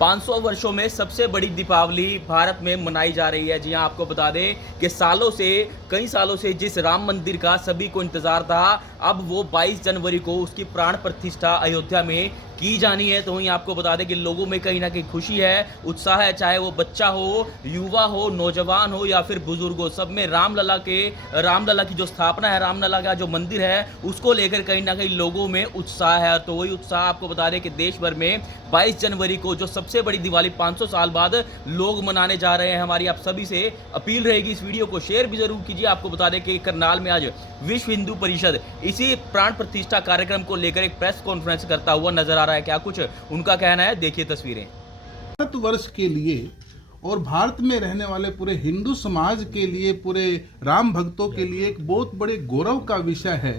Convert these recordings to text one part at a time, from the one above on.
500 वर्षों में सबसे बड़ी दीपावली भारत में मनाई जा रही है। जी हाँ, आपको बता दें कि कई सालों से जिस राम मंदिर का सभी को इंतज़ार था, अब वो 22 जनवरी को उसकी प्राण प्रतिष्ठा अयोध्या में की जानी है। तो वहीं आपको बता दें कि लोगों में कहीं न कहीं खुशी है, उत्साह है, चाहे वो बच्चा हो, युवा हो, नौजवान हो या फिर बुजुर्ग हो, सब में रामलला की जो स्थापना है, रामलला का जो मंदिर है, उसको लेकर कहीं न कहीं लोगों में उत्साह है। तो वही उत्साह आपको बता दें कि देश भर में 22 जनवरी को जो सबसे बड़ी दिवाली 500 साल बाद लोग मनाने जा रहे हैं। हमारी आप सभी से अपील रहेगी, इस वीडियो को शेयर भी ज़रूर कीजिए। आपको बता दें कि करनाल में आज विश्व हिंदू परिषद इसी प्राण प्रतिष्ठा कार्यक्रम को लेकर एक प्रेस कॉन्फ्रेंस करता हुआ नजर आ रहा है। क्या कुछ उनका कहना है, देखिए तस्वीरें। भारतवर्ष के लिए और भारत में रहने वाले पूरे हिंदू समाज के लिए, पूरे राम भक्तों के लिए एक बहुत बड़े गौरव का विषय है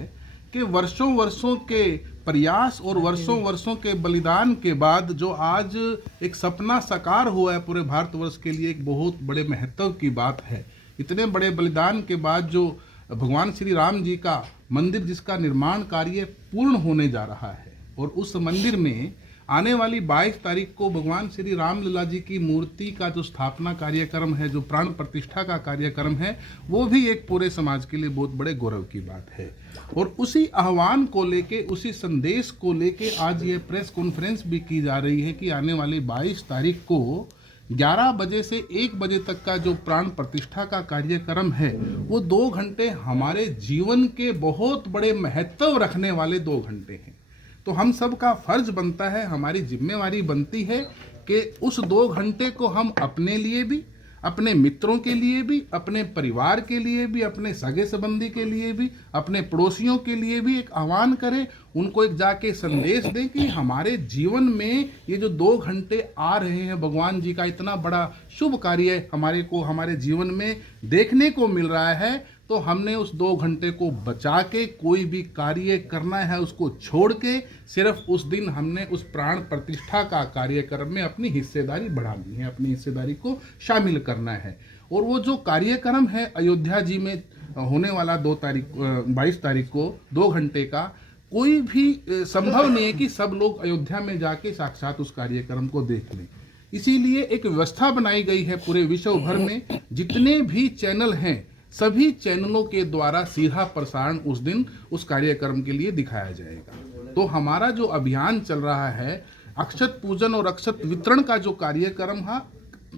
कि वर्षों वर्षों के प्रयास और वर्षों वर्षों के बलिदान के बाद जो आज एक सपना साकार हुआ है पूरे भारतवर्ष के लिए, एक बहुत बड़े महत्व की बात है। इतने बड़े बलिदान के बाद जो भगवान श्री राम जी का मंदिर, जिसका निर्माण कार्य पूर्ण होने जा रहा है, और उस मंदिर में आने वाली 22 तारीख को भगवान श्री रामलला जी की मूर्ति का जो स्थापना कार्यक्रम है, जो प्राण प्रतिष्ठा का कार्यक्रम है, वो भी एक पूरे समाज के लिए बहुत बड़े गौरव की बात है। और उसी आह्वान को लेके, उसी संदेश को लेके आज ये प्रेस कॉन्फ्रेंस भी की जा रही है कि आने वाली 22 तारीख को 11 बजे से 1 बजे तक का जो प्राण प्रतिष्ठा का कार्यक्रम है, वो 2 घंटे हमारे जीवन के बहुत बड़े महत्व रखने वाले 2 घंटे हैं। तो हम सब का फर्ज बनता है, हमारी जिम्मेवारी बनती है कि उस 2 घंटे को हम अपने लिए भी, अपने मित्रों के लिए भी, अपने परिवार के लिए भी, अपने सगे संबंधी के लिए भी, अपने पड़ोसियों के लिए भी एक आह्वान करें, उनको एक जाके संदेश दें कि हमारे जीवन में ये जो 2 घंटे आ रहे हैं, भगवान जी का इतना बड़ा शुभ कार्य हमारे जीवन में देखने को मिल रहा है, तो हमने उस 2 घंटे को बचा के कोई भी कार्य करना है उसको छोड़ के सिर्फ उस दिन हमने उस प्राण प्रतिष्ठा का कार्यक्रम में अपनी हिस्सेदारी बढ़ानी है, अपनी हिस्सेदारी को शामिल करना है। और वो जो कार्यक्रम है अयोध्या जी में होने वाला 22 तारीख को 2 घंटे का, कोई भी संभव नहीं है कि सब लोग अयोध्या में जाके साक्षात उस कार्यक्रम को देख लें। इसीलिए एक व्यवस्था बनाई गई है पूरे विश्व भर में, जितने भी चैनल हैं सभी चैनलों के द्वारा सीधा प्रसारण उस दिन उस कार्यक्रम के लिए दिखाया जाएगा। तो हमारा जो अभियान चल रहा है, अक्षत पूजन और अक्षत वितरण का जो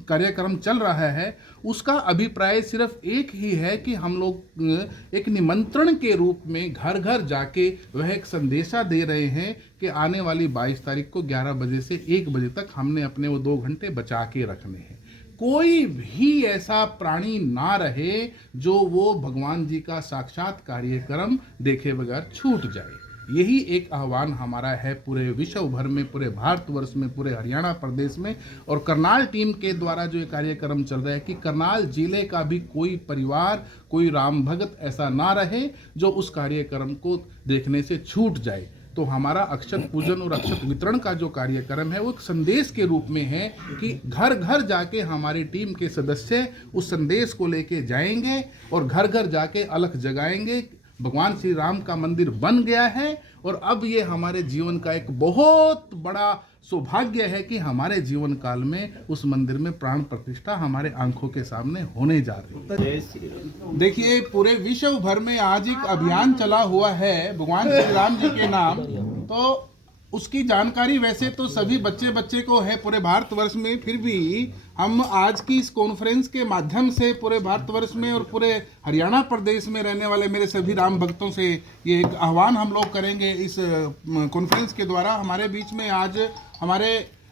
कार्यक्रम चल रहा है, उसका अभिप्राय सिर्फ एक ही है कि हम लोग एक निमंत्रण के रूप में घर घर जाके वह एक संदेशा दे रहे हैं कि आने वाली 22 तारीख को 11 बजे से 1 बजे तक हमने अपने वो 2 घंटे बचा के रखने हैं। कोई भी ऐसा प्राणी ना रहे जो वो भगवान जी का साक्षात कार्यक्रम देखे बगैर छूट जाए। यही एक आह्वान हमारा है पूरे विश्व भर में, पूरे भारतवर्ष में, पूरे हरियाणा प्रदेश में। और करनाल टीम के द्वारा जो ये कार्यक्रम चल रहा है कि करनाल जिले का भी कोई परिवार, कोई राम भगत ऐसा ना रहे जो उस कार्यक्रम को देखने से छूट जाए। तो हमारा अक्षत पूजन और अक्षत वितरण का जो कार्यक्रम है वो एक संदेश के रूप में है कि घर घर जाके हमारी टीम के सदस्य उस संदेश को लेके जाएंगे और घर घर जाके अलख जगाएंगे। भगवान श्री राम का मंदिर बन गया है और अब ये हमारे जीवन का एक बहुत बड़ा सौभाग्य है कि हमारे जीवन काल में उस मंदिर में प्राण प्रतिष्ठा हमारे आंखों के सामने होने जा रही है। देखिए, पूरे विश्व भर में आज एक अभियान चला हुआ है भगवान श्री राम जी के नाम, तो उसकी जानकारी वैसे तो सभी बच्चे को है पूरे भारतवर्ष में, फिर भी हम आज की इस कॉन्फ्रेंस के माध्यम से पूरे भारतवर्ष में और पूरे हरियाणा प्रदेश में रहने वाले मेरे सभी राम भक्तों से ये एक आह्वान हम लोग करेंगे इस कॉन्फ्रेंस के द्वारा। हमारे बीच में आज हमारे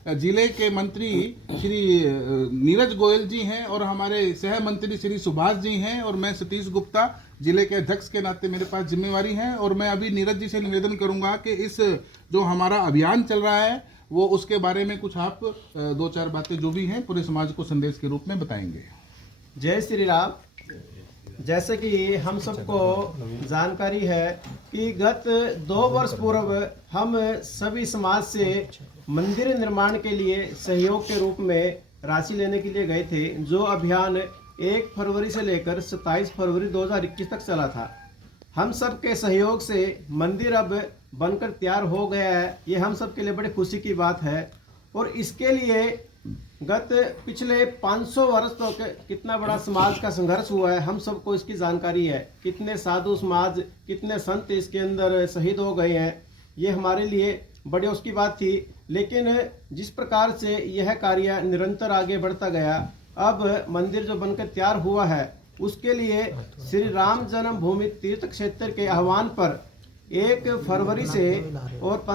जिले के मंत्री श्री नीरज गोयल जी हैं और हमारे सह मंत्री श्री सुभाष जी हैं और मैं सतीश गुप्ता जिले के अध्यक्ष के नाते मेरे पास जिम्मेवारी है। और मैं अभी नीरज जी से निवेदन करूंगा कि इस जो हमारा अभियान चल रहा है वो उसके बारे में कुछ आप 2-4 बातें जो भी हैं पूरे समाज को संदेश के रूप में बताएंगे। जय श्री राम। जैसे कि हम सबको जानकारी है कि गत 2 वर्ष पूर्व हम सभी समाज से मंदिर निर्माण के लिए सहयोग के रूप में राशि लेने के लिए गए थे, जो अभियान 1 फरवरी से लेकर 27 फरवरी 2021 तक चला था। हम सब के सहयोग से मंदिर अब बनकर तैयार हो गया है, ये हम सब के लिए बड़ी खुशी की बात है। और इसके लिए गत पिछले 500 वर्ष तक कितना बड़ा समाज का संघर्ष हुआ है, हम सबको इसकी जानकारी है। कितने साधु समाज, कितने संत इसके अंदर शहीद हो गए हैं, ये हमारे लिए बड़े उसकी बात थी। लेकिन जिस प्रकार से यह कार्य निरंतर आगे बढ़ता गया, अब मंदिर जो बनकर तैयार हुआ है, उसके लिए श्री राम जन्मभूमि तीर्थ क्षेत्र के आह्वान पर 1 फरवरी से और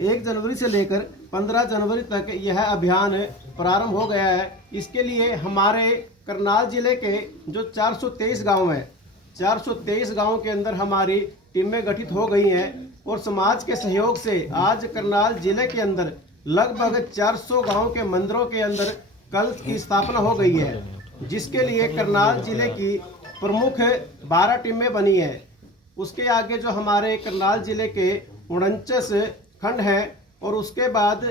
1 जनवरी से लेकर 15 जनवरी तक यह अभियान प्रारंभ हो गया है। इसके लिए हमारे करनाल जिले के जो 423 गांव हैं, 423 गांवों के अंदर हमारी टीमें गठित हो गई हैं और समाज के सहयोग से आज करनाल जिले के अंदर लगभग 400 गांवों के मंदिरों के अंदर कलश की स्थापना हो गई है, जिसके लिए करनाल जिले की प्रमुख 12 टीमें बनी हैं। उसके आगे जो हमारे करनाल जिले के 49 खंड हैं और उसके बाद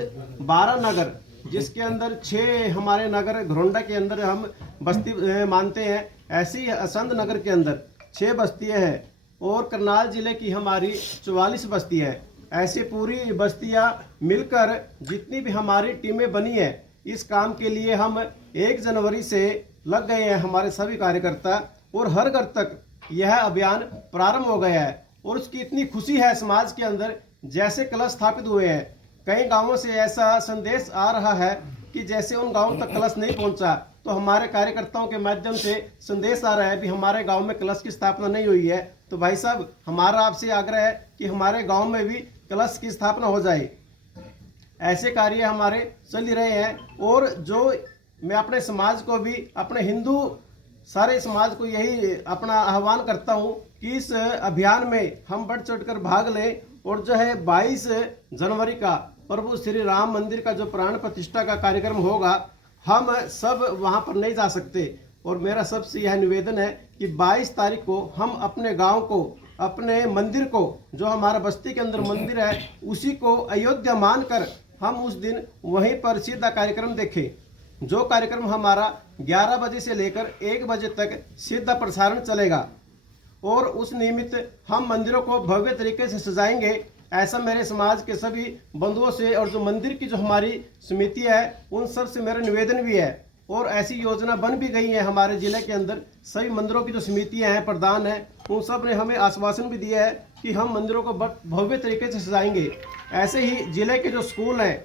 12 नगर, जिसके अंदर 6 हमारे नगर घरोंडा के अंदर हम बस्ती मानते हैं, ऐसी असंध नगर के अंदर 6 बस्तियां हैं और करनाल जिले की हमारी 44 बस्तियां हैं। ऐसे पूरी बस्तियां मिलकर जितनी भी हमारी टीमें बनी हैं, इस काम के लिए हम 1 जनवरी से लग गए हैं हमारे सभी कार्यकर्ता, और हर घर तक यह अभियान प्रारंभ हो गया है। और उसकी इतनी खुशी है समाज के अंदर, जैसे कलश स्थापित हुए हैं। कई गांवों से ऐसा संदेश आ रहा है कि जैसे उन गांवों तक कलश नहीं पहुंचा, तो हमारे कार्यकर्ताओं के माध्यम से संदेश आ रहा है कि हमारे गांव में कलश की स्थापना नहीं हुई है। तो भाई साहब, हमारा आपसे आग्रह है कि हमारे गांव में भी कलश की स्थापना हो जाए। ऐसे कार्य हमारे चल ही रहे हैं। और जो मैं अपने समाज को भी, अपने हिंदू सारे समाज को यही अपना आह्वान करता हूं कि इस अभियान में हम बढ़ चढ़कर भाग लें। और जो है 22 जनवरी का प्रभु श्री राम मंदिर का जो प्राण प्रतिष्ठा का कार्यक्रम होगा, हम सब वहां पर नहीं जा सकते। और मेरा सबसे यह निवेदन है कि 22 तारीख को हम अपने गांव को, अपने मंदिर को, जो हमारा बस्ती के अंदर मंदिर है, उसी को अयोध्या मानकर हम उस दिन वहीं पर सीधा कार्यक्रम देखें। जो कार्यक्रम हमारा 11 बजे से लेकर 1 बजे तक सीधा प्रसारण चलेगा और उस निमित्त हम मंदिरों को भव्य तरीके से सजाएंगे। ऐसा मेरे समाज के सभी बंधुओं से और जो मंदिर की जो हमारी समिति है, उन सब से मेरा निवेदन भी है। और ऐसी योजना बन भी गई है हमारे जिले के अंदर। सभी मंदिरों की जो समितियां हैं, प्रधान हैं, उन सब ने हमें आश्वासन भी दिया है कि हम मंदिरों को भव्य तरीके से सजाएंगे। ऐसे ही जिले के जो स्कूल हैं,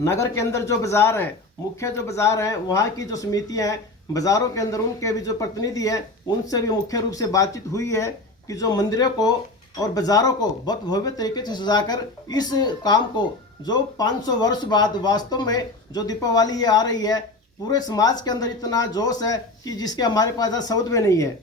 नगर के अंदर जो बाजार हैं, मुख्य जो बाजार हैं, वहाँ की जो समितियां हैं, बाजारों के अंदर उनके भी जो प्रतिनिधि हैं, उनसे भी मुख्य रूप से बातचीत हुई है कि जो मंदिरों को और बाजारों को बहुत भव्य तरीके से सजाकर इस काम को, जो 500 वर्ष बाद वास्तव में जो दीपावली ये आ रही है, पूरे समाज के अंदर इतना जोश है कि जिसके हमारे पास शब्द में नहीं है।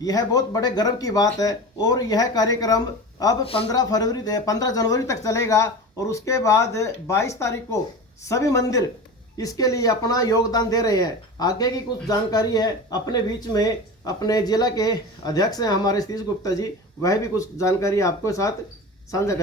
यह बहुत बड़े गर्व की बात है। और यह कार्यक्रम अब 15 जनवरी तक चलेगा और उसके बाद 22 तारीख को सभी मंदिर इसके लिए अपना योगदान दे रहे हैं। आगे की कुछ जानकारी है अपने बीच में अपने जिला के अध्यक्ष हैं हमारे सतीश गुप्ता जी, वह भी कुछ जानकारी आपको साथ साझा करें।